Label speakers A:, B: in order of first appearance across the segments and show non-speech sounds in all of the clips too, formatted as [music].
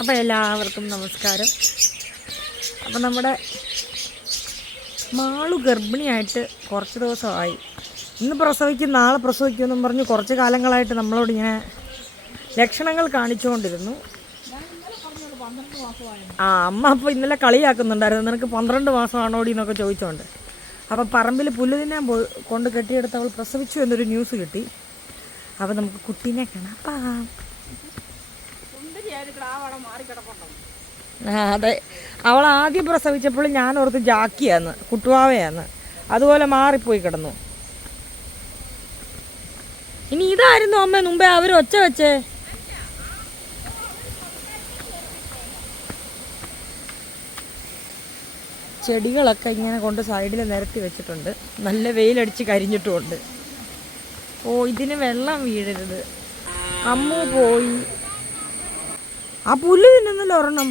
A: അപ്പോൾ എല്ലാവർക്കും നമസ്കാരം. അപ്പം നമ്മുടെ മാളു ഗർഭിണിയായിട്ട് കുറച്ച് ദിവസമായി. ഇന്ന് പ്രസവിക്കും നാളെ പ്രസവിക്കുമെന്നും പറഞ്ഞ് കുറച്ച് കാലങ്ങളായിട്ട് നമ്മളോട് ഇങ്ങനെ ലക്ഷണങ്ങൾ കാണിച്ചുകൊണ്ടിരുന്നു. ആ അമ്മ അപ്പോൾ ഇന്നലെ കളിയാക്കുന്നുണ്ടായിരുന്നു. നിനക്ക് പന്ത്രണ്ട് മാസമാണോടി എന്നൊക്കെ ചോദിച്ചോണ്ട്. അപ്പോൾ പറമ്പിൽ പുല്ല് തിന്നാൻ പോയി കൊണ്ട് കെട്ടിയെടുത്ത് അവൾ പ്രസവിച്ചു എന്നൊരു ന്യൂസ് കിട്ടി. അപ്പോൾ നമുക്ക് കുട്ടീനെ കാണാം. അതെ. അവൾ ആദ്യം പ്രസവിച്ചപ്പോൾ ഞാൻ ഓർത്ത് ജാക്കിയാന്ന് കുട്ടുവാവയാന്ന്. അതുപോലെ മാറിപ്പോയി കിടന്നു. ഇനി ഇതായിരുന്നു അമ്മ മുമ്പേ അവർ ഒച്ച വെച്ചേ. ചെടികളൊക്കെ ഇങ്ങനെ കൊണ്ട് സൈഡിൽ നിരത്തി വെച്ചിട്ടുണ്ട്. നല്ല വെയിലടിച്ച് കരിഞ്ഞിട്ടുമുണ്ട്. ഓ ഇതിന് വെള്ളം വീഴരുത്. അമ്മു പോയി. ആ പുല്ല് തിന്നുന്നല്ലോ ഒരെണ്ണം.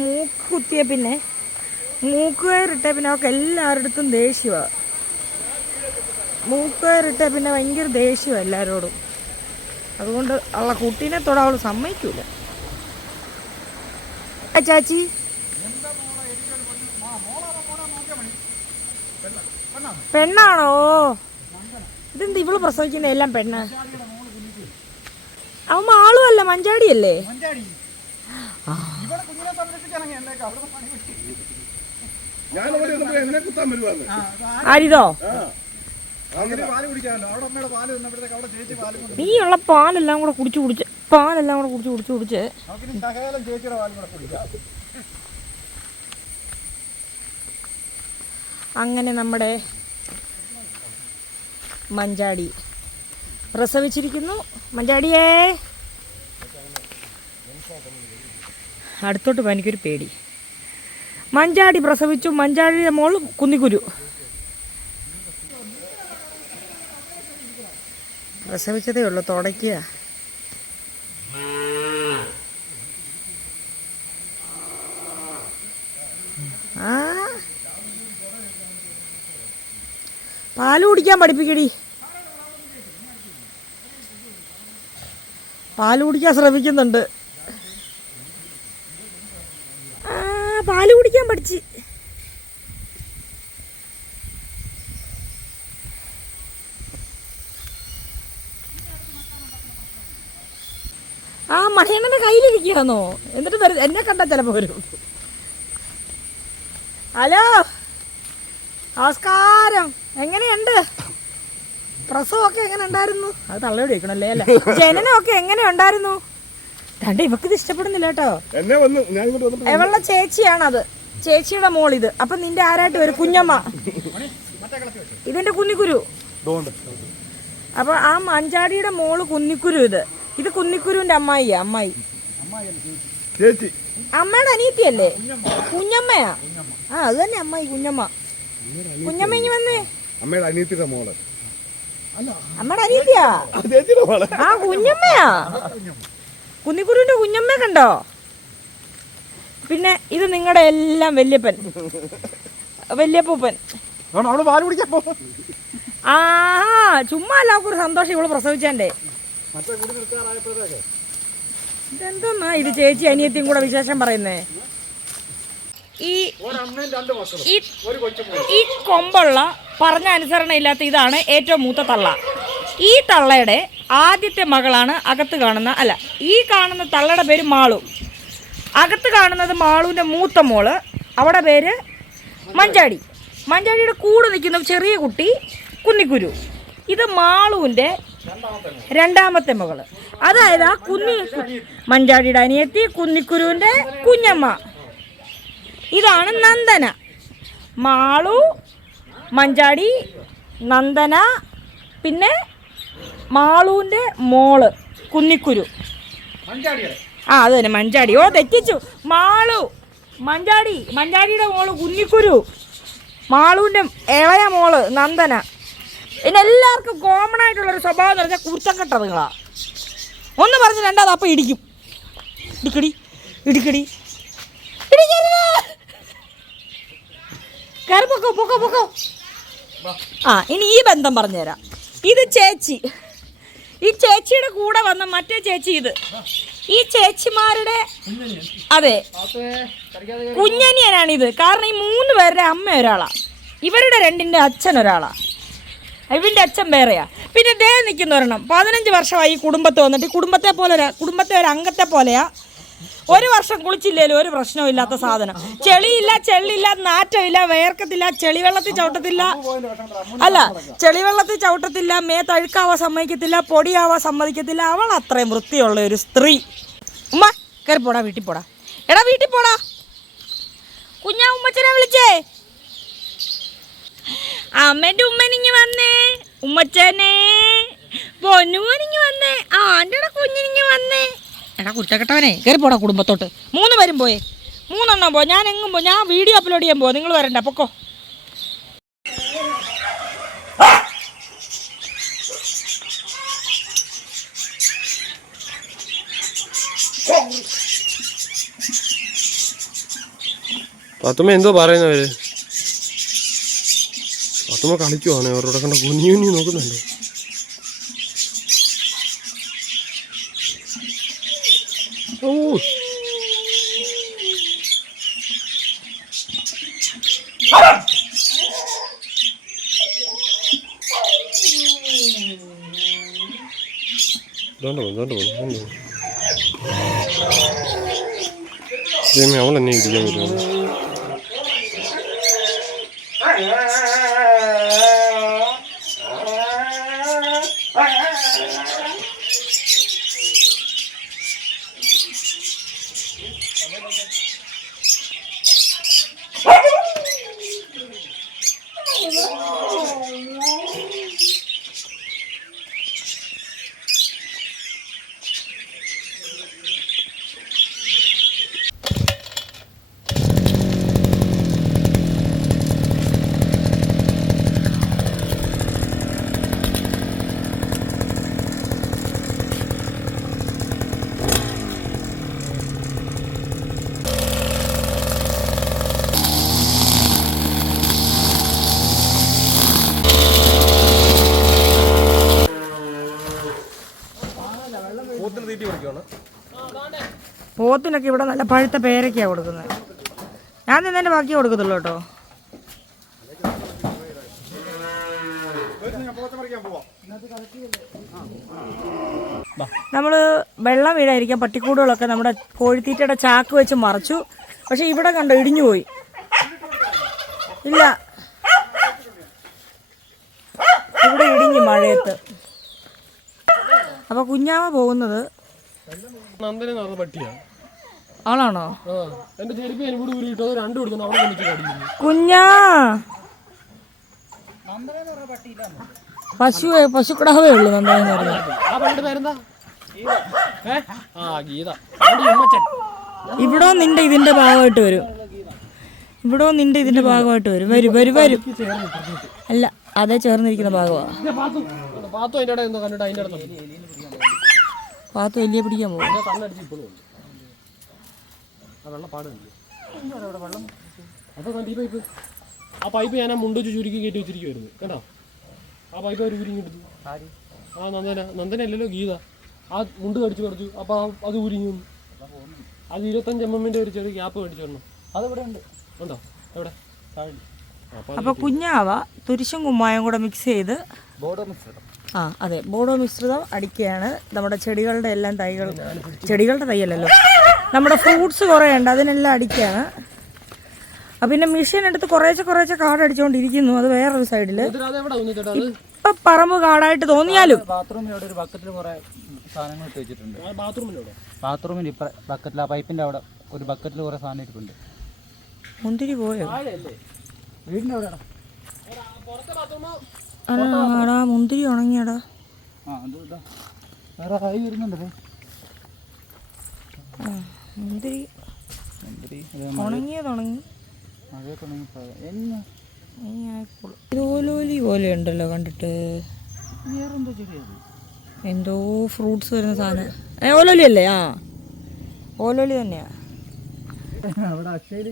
A: മൂക്ക് കുത്തിയ പിന്നെ മൂക്ക് കയറിട്ട പിന്നെ അവൾക്ക് എല്ലാവരുടെ ദേഷ്യമാണ് മൂക്ക് കയറിട്ട പിന്നെ ഭയങ്കര ദേഷ്യമാണ് എല്ലാവരോടും അതുകൊണ്ട് അവളെ കുട്ടീനെ തൊടാൻ അവൾ സമ്മതിക്കൂല. ചാച്ചി. പെണ്ണാണോ? ഇതെന്ത് ഇവൾ പ്രസവിക്കുന്ന എല്ലാം പെണ്ണ്? അവൻ മാളുമല്ല മഞ്ചാടിയല്ലേ? ആരിതോ? നീ ഉള്ള പാലെല്ലാം കൂടെ കുടിച്ച് കുടിച്ച് പാലെല്ലാം കൂടെ കുടിച്ച് കുടിച്ച് കുടിച്ച്. അങ്ങനെ നമ്മുടെ മഞ്ചാടി പ്രസവിച്ചിരിക്കുന്നു. മഞ്ചാടിയേ. അടുത്തോട്ട് പോകാൻ എനിക്കൊരു പേടി. മഞ്ചാടി പ്രസവിച്ചു. മഞ്ചാടിയുടെ മോൾ കുന്നിക്കുരു. പ്രസവിച്ചതേ ഉള്ളൂ തുടയ്ക്കുക. പാൽ കുടിക്കാൻ പഠിപ്പിക്കടി. പാൽ കുടിക്കാൻ ശ്രമിക്കുന്നുണ്ട്. ആ പാൽ കുടിക്കാൻ പഠിച്ച്. ആ മണിയണ്ണന്റെ കയ്യിലിരിക്കുകയാണോ എന്നിട്ട് വരും എന്നെ കണ്ടാൽ ചിലപ്പോൾ വരും. ഹലോ? നമസ്കാരം. എങ്ങനെയുണ്ട്? പ്രസവമൊക്കെ എങ്ങനെ ഉണ്ടായിരുന്നു? അത് തള്ളയോട് ചോദിക്കണല്ലേ അല്ലേ? [laughs] ജനനമൊക്കെ എങ്ങനെ ഉണ്ടായിരുന്നു? രണ്ടേ ഇത് ഇഷ്ടപ്പെടുന്നില്ല കേട്ടോ.
B: എന്നെ വന്നു ഞാൻ ഇങ്ങോട്ട് വന്നപ്പോ
A: ഇവളുടെ ചേച്ചിയാണത്. ചേച്ചിയുടെ മോൾ ഇത് അപ്പൊ നിന്റെ ആരായിട്ട് ഒരു കുഞ്ഞമ്മ. ഇതിന്റെ കുന്നിക്കുരു അപ്പൊ ആ മഞ്ചാടിയുടെ മോൾ കുന്നിക്കുരു ഇത്. ഇത് കുന്നിക്കുരുവിന്റെ അമ്മായി അമ്മായി.
B: ചേച്ചി.
A: അമ്മയുടെ അനിയത്തിയല്ലേ? കുഞ്ഞമ്മയാ? ആ അത് തന്നെ അമ്മായി കുഞ്ഞമ്മ. കുഞ്ഞമ്മ ഇനി വന്നേ?
B: അമ്മയുടെ അനിയത്തിയുടെ മോൾ.
A: അമ്മയുടെ അനീതിയാ
B: ആ
A: കുഞ്ഞമ്മയാ? കുന്നിക്കുരുവിന്റെ കുഞ്ഞമ്മ കണ്ടോ? പിന്നെ ഇത് നിങ്ങളുടെ എല്ലാം വല്യപ്പൻ. വല്യപ്പൂപ്പൻ. ആ ചുമ്മാ എല്ലാവർക്കും ഒരു സന്തോഷം ഇവൾ പ്രസവിച്ചേന്റെ. ഇതെന്തോന്നാ ഇത് ചേച്ചി അനിയത്തിയും കൂടെ വിശേഷം പറയുന്നേ? ഈ ഈ കൊമ്പുള്ള പറഞ്ഞ അനുസരണ ഇല്ലാത്ത ഇതാണ് ഏറ്റവും മൂത്ത തള്ള. ഈ തള്ളയുടെ ആദ്യത്തെ മകളാണ് അകത്ത് കാണുന്ന അല്ല ഈ കാണുന്ന തള്ളയുടെ പേര് മാളു. അകത്ത് കാണുന്നത് മാളുവിന്റെ മൂത്ത മോൾ. അവിടെ പേര് മഞ്ചാടി. മഞ്ചാടിയുടെ കൂടെ നിൽക്കുന്ന ചെറിയ കുട്ടി കുന്നിക്കുരു. ഇത് മാളുവിന്റെ രണ്ടാമത്തെ മകൾ. അതായത് ആ കുന്നി മഞ്ചാടിയുടെ അനിയത്തി കുന്നിക്കുരുവിന്റെ കുഞ്ഞമ്മ. ഇതാണ് നന്ദന. മാളു മഞ്ചാടി നന്ദന പിന്നെ മാളൂന്റെ മോൾ കുന്നിക്കുരു. ആ അത് തന്നെ മഞ്ചാടി. ഓ തെറ്റിച്ചു. മാളു മഞ്ചാടി മഞ്ചാടിയുടെ മോൾ കുന്നിക്കുരു മാളൂന്റെ ഇളയ മോൾ നന്ദന. പിന്നെ എല്ലാവർക്കും കോമൺ ആയിട്ടുള്ളൊരു സ്വഭാവം എന്ന് പറഞ്ഞാൽ കുർത്തക്കെട്ട നിങ്ങളാ ഒന്ന് പറഞ്ഞ് രണ്ടാമത് അപ്പം ഇടിക്കും. ഇടിക്കടി ഇടിക്കടി. ഇടിക്കരുത്. കയറി പൊക്കോ പൊക്കോ പൊക്കോ. ആ ഇനി ഈ ബന്ധം പറഞ്ഞുതരാം. ഇത് ചേച്ചി. ഈ ചേച്ചിയുടെ കൂടെ വന്ന മറ്റേ ചേച്ചി ഇത്. ഈ ചേച്ചിമാരുടെ അതെ കുഞ്ഞനിയനാണ് ഇത്. കാരണം ഈ മൂന്ന് പേരുടെ അമ്മ ഒരാളാ. ഇവരുടെ രണ്ടിന്റെ അച്ഛൻ ഒരാളാ. ഇവന്റെ അച്ഛൻ വേറെയാ. പിന്നെ ദേ നിൽക്കുന്ന ഒരെണ്ണം പതിനഞ്ച് വർഷമായി ഈ കുടുംബത്തെ വന്നിട്ട് കുടുംബത്തെ പോലെ കുടുംബത്തെ ഒരു അംഗത്തെ പോലെയാ. ഒരു വർഷം കുളിച്ചില്ലേലും ഒരു പ്രശ്നവും ഇല്ലാത്ത സാധനം. ചെളിയില്ല ചെള്ളില്ല നാറ്റമില്ല വേർക്കത്തില്ല ചെളിവെള്ളത്തിൽ ചവിട്ടത്തില്ല. അല്ല ചെളിവെള്ളത്തിൽ ചവിട്ടത്തില്ല മേ തഴുക്കാവാൻ സമ്മതിക്കത്തില്ല പൊടിയാവാൻ സമ്മതിക്കത്തില്ല. അവൾ അത്രയും വൃത്തിയുള്ള ഒരു സ്ത്രീ. ഉമ്മ കയറി പോടാ വീട്ടിൽ പോടാ. എടാ വീട്ടിൽ പോടാ. കുഞ്ഞാ ഉമ്മച്ചനെ വിളിച്ചേ. അമ്മേന്റെ ഉമ്മനിങ്ങി വന്നേ. ഉമ്മച്ചനെ. പൊന്നുമോനിങ്ങി വന്നേ. ആന്റെ കുഞ്ഞിനിങ്ങി വന്നേ. എടാ കുറ്റക്കെട്ടവനെ കയറി പോടാ കുടുംബത്തോട്ട്. മൂന്ന് പേരും പോയേ. മൂന്നെണ്ണം പോ. ഞാൻ എങ്ങും പോ. ഞാൻ വീഡിയോ അപ്ലോഡ് ചെയ്യാൻ പോ നിങ്ങൾ വരണ്ട. പൊക്കോ.
C: പത്തുമ എന്തോ പറയുന്നവര്? പത്തുമ്മ കളിക്കുവാണ്. അവരോടൊക്കെ കുഞ്ഞു കുഞ്ഞു നോക്കുന്നുണ്ട്. ഇതോണ്ട് പോകും ഇതോണ്ട് പോകും ഇതോണ്ട് പോകും ദൈവമേ അവൾ എന്നെ ഇരിക്കാൻ പറ്റുമോ
B: പോത്തിന്
A: പോത്തിനൊക്കെ ഇവിടെ നല്ല പഴുത്ത പേരൊക്കെയാണ് കൊടുക്കുന്നത് ഞാൻ നിന്നെ ബാക്കി കൊടുക്കത്തുള്ളൂ കേട്ടോ. നമ്മൾ വെള്ളം വീഴായിരിക്കാം പട്ടിക്കൂടുകളൊക്കെ നമ്മുടെ കോഴിത്തീറ്റയുടെ ചാക്ക് വെച്ച് മറച്ചു. പക്ഷെ ഇവിടെ കണ്ടോ ഇടിഞ്ഞു പോയി. ഇല്ല. ഇവിടെ ഇടിഞ്ഞു മഴയത്ത്. അപ്പൊ കുഞ്ഞാമ പോകുന്നത്
C: നന്ദന എന്ന് പറഞ്ഞ പട്ടിയാ.
A: ആളാണോ?
C: എന്റെ ചെരുപ്പ് എനിക്ക് കൂടി ഊരിട്ടോ രണ്ടു കൊടുക്കുന്നു അവിടെ കൊണ്ടിട്ട്
A: കുഞ്ഞാ. പശു പശുക്കിടാവേ ഉള്ളൂ
C: അവന്റെ ഉമ്മച്ചൻ.
A: ഇവിടെ നിന്റെ ഇതിന്റെ ഭാഗമായിട്ട് വരും. ഇവിടോ നിന്റെ ഇതിന്റെ ഭാഗമായിട്ട് വരും. വരും വരും വരും. അല്ല അതേ ചേർന്നിരിക്കുന്ന ഭാഗമാണ്
C: പാത്ത്.
A: വലിയ പിടിക്കാൻ പോകും
C: ഞാൻ കണ്ണടിച്ച് ഇപ്പോഴും ഉണ്ട് ആ വെള്ളം അവിടെ വെള്ളം അപ്പോൾ കണ്ടി പൈപ്പ്. ആ പൈപ്പ് ഞാൻ ആ മുണ്ടുവച്ച് ചുരുക്കി കയറ്റി വെച്ചിരിക്കുമായിരുന്നു കേട്ടോ ആ പൈപ്പ് അവർ ഉരിഞ്ഞെടുത്തു ആ നന്ദന നന്ദന അല്ലല്ലോ ഗീത. ആ മുണ്ട് കടിച്ചു കടിച്ചു അപ്പോൾ ആ- അത് ഉരിഞ്ഞു വന്നു. അത് ഇരുപത്തഞ്ച് എം എമ്മിന്റെ ഒരു ചെറിയ ഗ്യാപ്പ് മേടിച്ചു വരണം.
D: അതിവിടെ ഉണ്ട്.
C: ഉണ്ടോ? എവിടെ? അപ്പൊ
A: അപ്പൊ കുഞ്ഞാവ തുരിശും കുമ്മായും കൂടെ മിക്സ് ചെയ്ത്
D: ബോഡോ മിശ്രിതം
A: ആ അതെ. ബോഡോ മിശ്രിതം അടിക്കുകയാണ്. നമ്മുടെ ചെടികളുടെ എല്ലാം തൈകൾ ചെടികളുടെ തൈയല്ലല്ലോ. നമ്മുടെ ഫ്രൂട്ട്സ് കുറേ ഉണ്ട് അതിനെല്ലാം അടിക്കുകയാണ് അപ്പം പിന്നെ മെഷീൻ എടുത്ത് കുറേശ്ശെ കുറേശ്ശെ കാട് അടിച്ചുകൊണ്ടിരിക്കുന്നു അത് വേറൊരു സൈഡിൽ ഇപ്പം പറമ്പ് കാടായിട്ട് തോന്നിയാലും.
D: ബാത്റൂമിൽ അവിടെ ഒരു ബക്കറ്റിൽ കുറെ സാധനങ്ങൾ ഇട്ട് വെച്ചിട്ടുണ്ട്.
C: ആ ബാത്റൂമിന്റെ അവിടെ
D: ഒരു ബക്കറ്റിൽ കുറെ സാധനം ഇട്ടിട്ടുണ്ട്.
A: മുന്തിരി പോയോ?
D: വീടിന്റെ അവിടെ
C: പുറത്തെ ബാത്റൂമോ.
A: ആടാ മുന്തിരി ഉണങ്ങിയാടാ.
D: ആ അത് വേറെ ആയി വരുന്നുണ്ടല്ലേ?
A: മുന്തിരി. ഉണങ്ങിയത് ഉണങ്ങി
D: മഴയെ തുടങ്ങി? എന്നാ
A: ഇനി ആയിക്കോളും. ഇത് ഓലോലി പോലെ ഉണ്ടല്ലോ കണ്ടിട്ട്. എന്തോ ഫ്രൂട്ട്സ് വരുന്ന സാധനം. ഏ ഓലോലി അല്ലേ? ആ. ഓലോലി തന്നെയാ.
D: അവിടെ അക്ഷയിൽ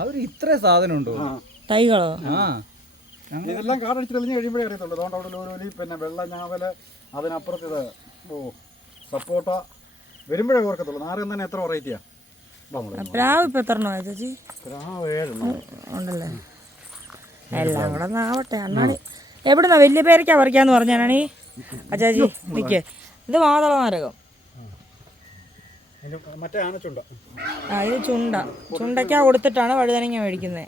D: അവർ ഇത്ര സാധനം ഉണ്ടോ?
A: തൈകളോ?
D: ആ. ഇതെല്ലാം കാടടിച്ച് തെളിഞ്ഞ് കഴിയുമ്പോഴേ അറിയത്തുള്ളൂ. അതുകൊണ്ട് അവിടെ ലോലോലി പിന്നെ വെള്ള ഞാവൽ അതിനപ്പുറത്ത് ഇത് ഓ സപ്പോട്ട വരുമ്പോഴേ ഓർക്കത്തുള്ളൂ. നാരകം തന്നെ എത്ര വെറൈറ്റിയാ
A: പ്രാവ് ഇപ്പൊ എത്ര എണ്ണോ ചേച്ചി? ഉണ്ടല്ലേ? എല്ലാം കൂടെ ആവട്ടെ അണ്ണാടി എവിടുന്നാ വലിയ പേരയ്ക്കാ പറിക്കാന്ന് പറഞ്ഞാണി അച്ചാച്ചി നിക്ക്. ഇത് മാതള നാരകം. ആ ഇത് ചുണ്ട. ചുണ്ടയ്ക്ക കൊടുത്തിട്ടാണ് വഴുതനങ്ങ മേടിക്കുന്നത്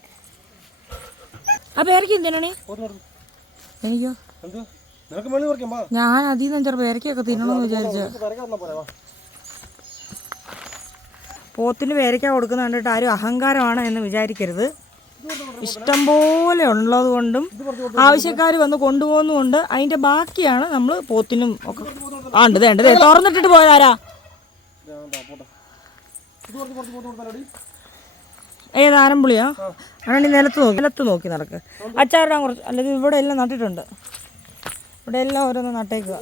A: ആ പേരയ്ക്ക് എന്തിനാണി എനിക്കോ? ഞാൻ അതിൽ നിന്ന് ചെറു പേരയ്ക്കൊക്കെ തിന്നണമെന്ന് വിചാരിച്ചു
B: പറിക്കാൻ വന്നാ പോരെ വാ
A: പോത്തിന് പേരയ്ക്ക കൊടുക്കുന്ന കണ്ടിട്ട് ആരും അഹങ്കാരമാണ് എന്ന് വിചാരിക്കരുത്. ഇഷ്ടം പോലെ ഉള്ളത് കൊണ്ടും ആവശ്യക്കാർ വന്ന് കൊണ്ടുപോകുന്നതുകൊണ്ട് അതിന്റെ ബാക്കിയാണ് നമ്മൾ പോത്തിനും ഒക്കെ. ആണ്ട് വേണ്ടത് തുറന്നിട്ടിട്ട് പോയതാരാ ഏത് ആരമ്പുളിയാ അങ്ങനെ നിലത്ത് നോക്കി നിലത്ത് നോക്കി നടക്ക്. അച്ചാറിടാൻ കുറച്ച് അല്ലെങ്കിൽ ഇവിടെ എല്ലാം നട്ടിട്ടുണ്ട്. ഇവിടെ എല്ലാം ഓരോന്ന് നട്ടേക്കുക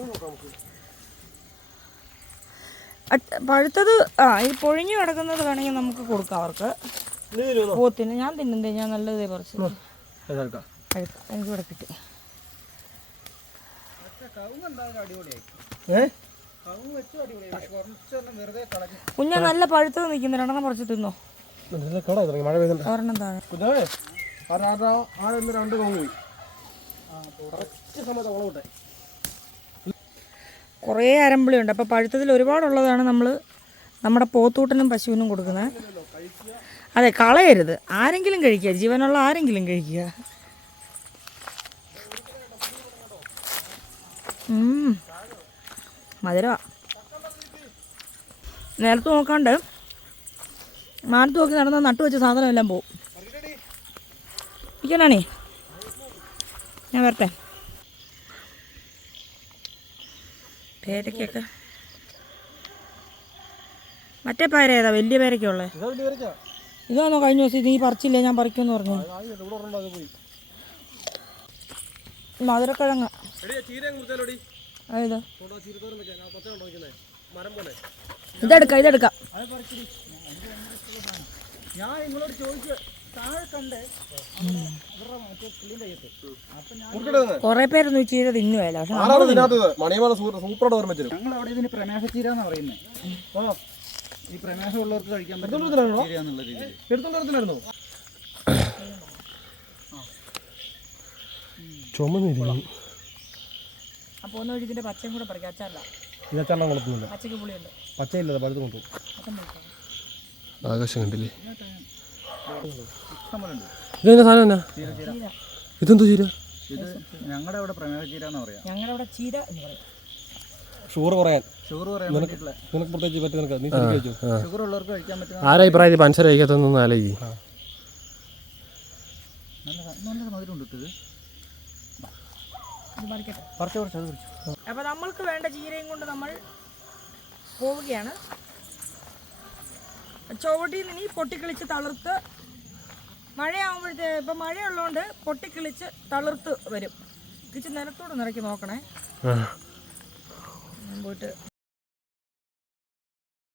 A: പഴുത്തത് ആ ഈ പൊഴിഞ്ഞു കിടക്കുന്നത് വേണമെങ്കിൽ നമുക്ക് കൊടുക്കാം അവർക്ക് പോത്തിന് ഞാൻ തിന്നുന്നേ ഞാൻ നല്ലതേ കുറച്ച് എനിക്ക് ഇവിടെ കിട്ടി കുഞ്ഞ നല്ല പഴുത്തത് നിൽക്കുന്ന രണ്ടെണ്ണം കുറച്ച് തിന്നോ ഒരെണ്ണം താഴെ
B: രണ്ട് പോയി സമയത്ത് വിട്ടെ
A: കുറേ അരമ്പിളിയുണ്ട്. അപ്പോൾ പഴുത്തതിൽ ഒരുപാടുള്ളതാണ് നമ്മൾ നമ്മുടെ പോത്തൂട്ടനും പശുവിനും കൊടുക്കുന്നത്. അതെ കളയരുത്. ആരെങ്കിലും കഴിക്കുക. ജീവനുള്ള ആരെങ്കിലും കഴിക്കുക. ഉം. നേരത്ത് നോക്കാണ്ട് മാനത്ത് നോക്കി നടന്ന നട്ടു വെച്ച സാധനം എല്ലാം പോവും. ഇരിക്കാനാണേ? ഞാൻ വരട്ടെ. പേരയ്ക്കൊക്കെ മറ്റേ പേര ഏതാ? വലിയ പേരയ്ക്കുള്ളേ ഇതാണോ കഴിഞ്ഞ ദിവസം നീ പറിച്ചില്ല? ഞാൻ പറിക്കുമെന്ന് പറഞ്ഞു. മധുരക്കിഴങ്ങ്. ഇതെടുക്കാം ഇതെടുക്കാം.
D: ഞാൻ നിങ്ങളോട് ചോദിച്ചു
A: കുറേ പേരൊന്നും ചീര തിന്നുവല്ല
B: സൂപ്പറോട് വെച്ചിരും
D: ഞങ്ങൾ അവിടെ ഇതിന് പ്രമേഹച്ചീര എന്ന് പറയുന്നത്
B: ഓ
D: ഈ പ്രമേഹമുള്ളവർക്ക് കഴിക്കാൻ പറ്റുന്ന? ചീര
B: ചുമന്നിരിക്കുന്നു.
A: ഒന്ന് ഇതിന്റെ പച്ചയും കൂടെ പറിക്കാം. അച്ചല്ല
B: ഇത് അച്ചാറിനെ കൊളുത്തുന്നില്ല
A: പച്ചയ്ക്ക് പുളിയുണ്ട്.
B: പച്ചയില്ല പഴുത്ത് ആകാശം കണ്ടില്ലേ? ഇതെന്നാ സാധനം എന്നാ? ഇതെന്തോ ചീര?
D: ഇത് ഞങ്ങളുടെ പ്രമേഹച്ചീര എന്ന് പറയാം.
A: ഞങ്ങളുടെ അവിടെ ചീര എന്ന് പറയും.
B: ഷുഗർ കുറയാൻ.
D: ഷുഗർ കുറയാൻ വേണ്ടിയിട്ടുള്ള.
B: നിനക്ക് പ്രത്യേകിച്ച് പറ്റും നിനക്ക് നീ ശരിക്കും കഴിച്ചു?
D: ഷുഗർ ഉള്ളവർക്ക് കഴിക്കാൻ
B: ആരാ പഞ്ചസാര കഴിക്കാത്തൊന്നും ആലോചിക്കും.
D: നല്ല നല്ല മധുരം ഇത്.
A: അപ്പോൾ നമ്മൾക്ക് വേണ്ട ചീരയും കൊണ്ട് നമ്മൾ പോവുകയാണ്. ചുവട്ടിൽ നിന്ന് പൊട്ടിക്കളിച്ച് തളിർത്ത് മഴയാകുമ്പോഴത്തേ ഇപ്പം മഴയുള്ളതുകൊണ്ട് പൊട്ടിക്കിളിച്ച് തളിർത്ത് വരും. ഇച്ചിരി നിലത്തോട് നിറക്കി നോക്കണേ. പോയിട്ട്